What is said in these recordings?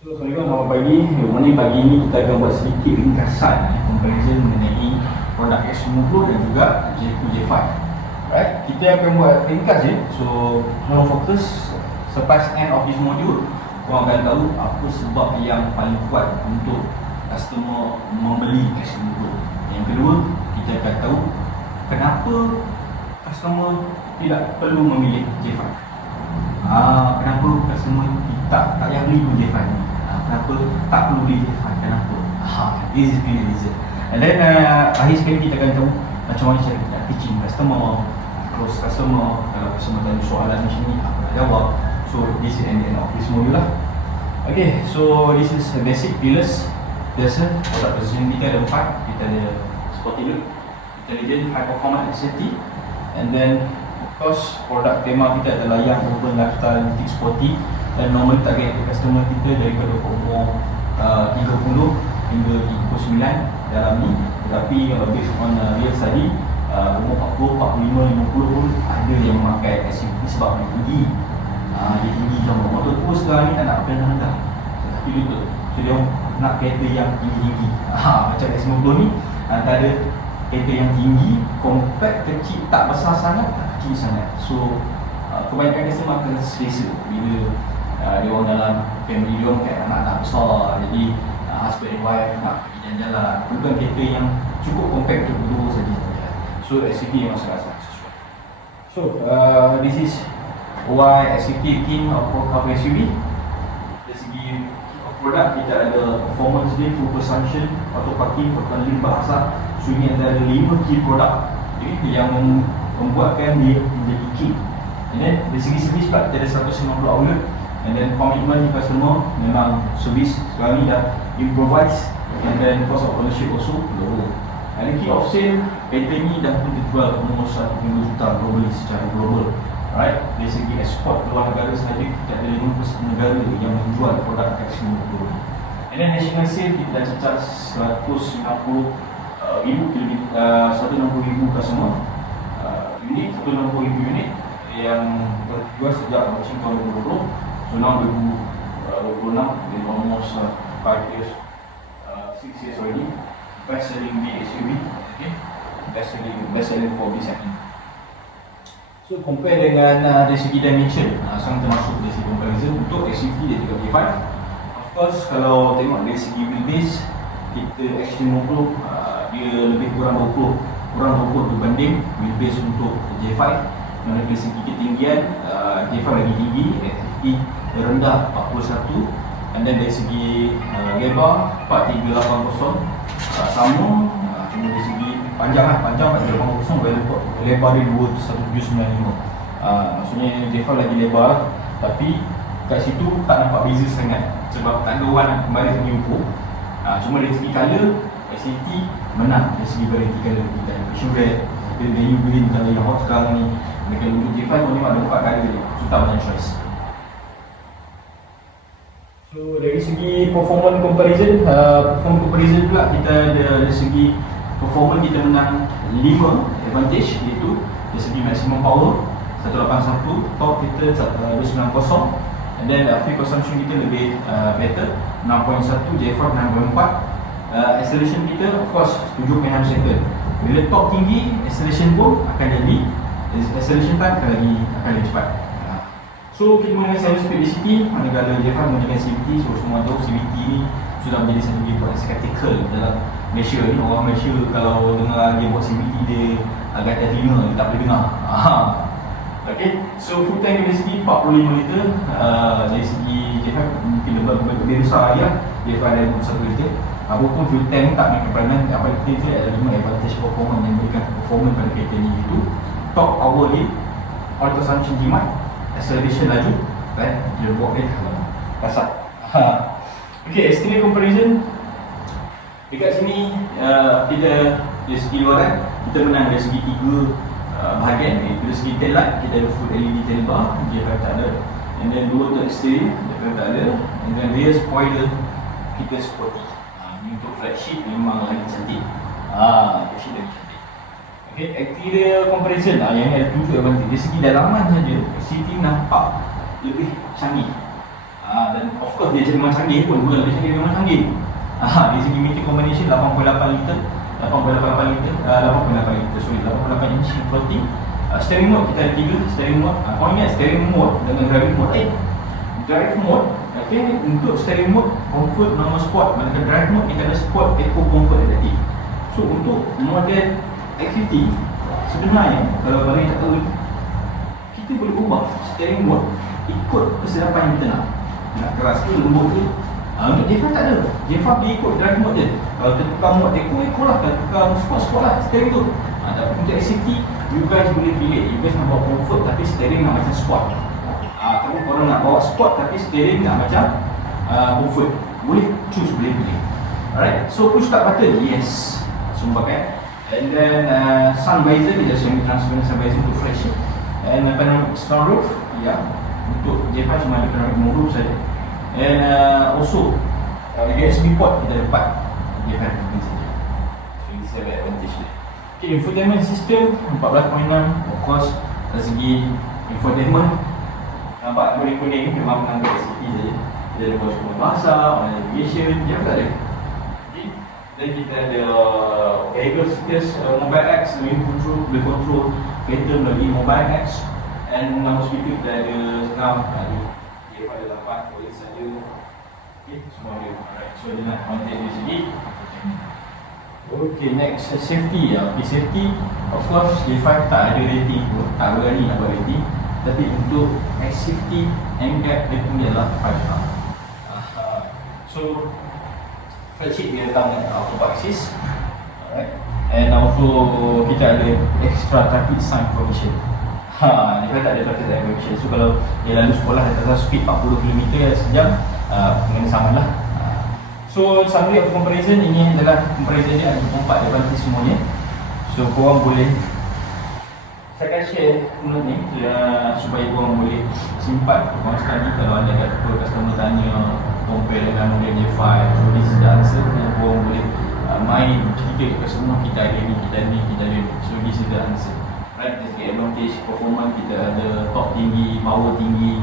So, Assalamualaikum, selamat pagi. Pagi ini kita akan buat sedikit ringkasan comparison mengenai produk X50 dan juga J2 J5. Right, kita akan buat ringkas je. So, tolong fokus. Selepas end of this module, korang akan tahu apa sebab yang paling kuat untuk customer membeli X50. Yang kedua, kita akan tahu kenapa customer tidak perlu memilih J5. Kenapa customer tak payah beli pun J5 ni? Kenapa tak perlu beli J5? Kenapa? This is the reason. And then akhir sekali kita akan tahu macam mana cara kita teaching customer, close customer. Kalau customer tanya soalan macam ni, apa nak jawab. So this is the end of this module lah. Okay, so this is the basic pillars. Biasa product positioning kita ada 4. Kita ada sporty look, intelligent, high performance, safety. And then of course produk tema kita adalah yang urban, lifestyle, mythic, sporty. Dan normal target customer kita daripada umur 30 hingga 39 dalam ni. Tetapi kalau based on real study, umur 40, 45, 50 pun ada yang memakai SUV sebab dia tinggi. Dia tinggi macam motor tua sekarang ni tak nak pakai rendah. Tapi lutut. So dia nak kereta yang tinggi-tinggi. Macam X50 ni antara kereta yang tinggi, compact, kecil, tak besar sangat, tak kecil sangat. So kebanyakan customer akan selesa bila dia orang dalam family dia orang kayak anak-anak besar. Jadi husband and wife nak pergi jalan-jalan, perlukan kereta yang cukup compact untuk berdua saja. So SUV memang sangat sesuai. So this is why SUV keen of SUV. Dari segi produk kita ada performance dia, full consumption, auto parking, pertanding bahasa. So ini ada 5 key produk yang membuatkan dia menjadi key. And then dari segi servis pula kita ada 190 outlet. And then komitmen customer memang servis sekarang ni dah improvise. And then cost of ownership also lower. And the key of sale, kereta ni dah pun dijual nombor 1.2 juta globally, secara global. Right, dari segi ekspor keluar negara sahaja kita ada 50% negara yang menjual produk X50. And then national sale kita dah cacat 160,000 customer unit, 160,000 unit yang terjual sejak launching tahun 2020. So now 2026, in almost 5 years, 6 years already. Best selling big SUV, okay? Best selling for big segment. So compare dengan dari segi dimension, sekarang termasuk dari segi comparison untuk SUV dan juga J5. Of course kalau tengok dari segi wheelbase, kita X50 dia lebih kurang 20 berbanding wheelbase untuk J5. Mana dari segi ketinggian, J5 lagi tinggi, X50 rendah 41. And then dari segi lebar 4380 sama. Cuma dari segi panjang 4380, lebar dia 21795. Maksudnya J5 lagi lebar, tapi kat situ tak nampak beza sangat sebab tak ada orang nak kembali ke New. Cuma dari segi colour, SUV menang dari segi variety colour. Kita ada passion red, kita ada new green colour yang hot sekarang ni. Mereka untuk J5 ni ada 4 colour je, so tak banyak choice. So dari segi performance comparison, pula kita ada dari segi performance kita menang 5 advantage, iaitu dari segi maximum power 181, top kita 290, and then fuel consumption kita lebih better 6.1, J5 6.4. Acceleration kita of course 7.6 second. Bila top tinggi, acceleration pun akan jadi, acceleration time akan lebih cepat. So kita menggunakan 7 speed DCT, manakala J5 menggunakan CVT. So semua tahu CVT ni sudah menjadi satu gearbox skeptical dalam Malaysia ni. Orang Malaysia kalau dengar gearbox CVT dia agak terhina, dia tak boleh dengar. Okay, so full tank capacity 45 liter. Dari segi J5 mungkin lebih besar dia, J5 ada 1 liter. Apapun fuel tank tak main peranan. Apa kita ada 5 advantage performance yang berikan performance pada kereta ni, iaitu top power lead, oil consumption jimat, acceleration laju, dan gearbox dia kasar. Okay, exterior comparison. Dekat sini kita dari segi luaran kita menang dari segi 3 bahagian, iaitu dari segi tail light kita ada full LED tail bar, J5 tak ada. And then 2 untuk exterior, J5 tak ada. And then rear spoiler kita sporty. Ini untuk flagship memang lagi cantik. Flagship lagi cantik. Okay, exterior comparison, yang ni ada 7 advantage. Dari segi dalaman saja, City nampak lebih canggih. Dan of course dia memang canggih pun, bukan lebih canggih, memang canggih. Dari segi meter combination 8.8 liter, 8.8 liter, 8.8 liter, sorry, 8.8 inch floating. Steering mode kita ada 3 steering mode. Kau ingat steering mode dengan driving mode lain. Drive mode, okay, untuk steering mode comfort normal sport, manakala drive mode kita ada sport, eco, comfort dan active. So untuk model activity sebenarnya kalau bagi tak tahu, kita boleh ubah steering mode ikut kesedapan yang kita nak keras ke lembut ke. Untuk J5 tak ada. J5 dia ikut drive mode je. Kalau kita tukar mode eco lah, kalau tukar sport lah steering tu. Tapi untuk activity, you guys boleh pilih. You guys nak bawa comfort tapi steering nak macam sport. Tapi korang nak bawa sport tapi steering nak macam comfort. Boleh choose, boleh pilih. Alright, so push start button, yes, semua pakai. And then sun visor, dia semi transparent sun visor untuk fresh. And panoramic sunroof, ya, untuk J5 cuma ada panoramic sunroof saja. And also USB port kita dapat J5 mungkin saja. So ini ada advantage dia. Okay, infotainment system 14.6. Of course dari segi infotainment nampak kuning-kuning memang menganggap SCP saja. Dia ada voice command bahasa, online navigation, dia tak ada. Okay. Dan kita ada vehicle status, mobile X, boleh control kereta melalui mobile X. And nama speaker kita ada sekarang ada dia pada 8 boleh saja. Okay, semua ada. Alright, so dia nak contact dari segi. Okay, next safety. Okay, safety of course J5 tak ada rating pun, tak berani nak buat rating. Tapi untuk safety NCAP rating dia adalah 5 star. So flat sheet dia datang dengan auto park assist. Alright. And also kita ada extra traffic sign provision. Dia tak ada traffic sign provision. So kalau dia lalu sekolah atas speed 40 km sejam, kena samalah. So summary of comparison, ini adalah comparison dia ada 4 advantage semuanya. So korang boleh, saya akan share note ni supaya korang boleh simpan. Korang sekali kalau anda kata customer tanya compare dengan model J5, so this is the answer. Dan korang boleh main cerita ke semua, kita ada ni, kita ada ni, kita ada ni. So this is the answer. Right, dari segi advantage, performance kita ada top tinggi, power tinggi.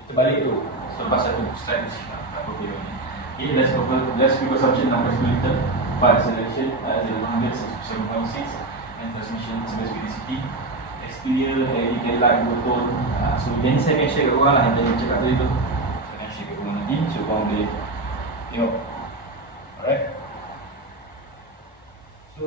Kita balik tu selepas satu slide mesti apa video ni. Okay, let's people subject 16 liter, 5 acceleration, 0-100 7.6 and transmission 11 speed city. Exterior, LED headlight, button. So yang saya akan share kat korang lah, yang tadi cakap tadi tu. Saya akan share kat korang nanti, so korang boleh tengok. Alright. So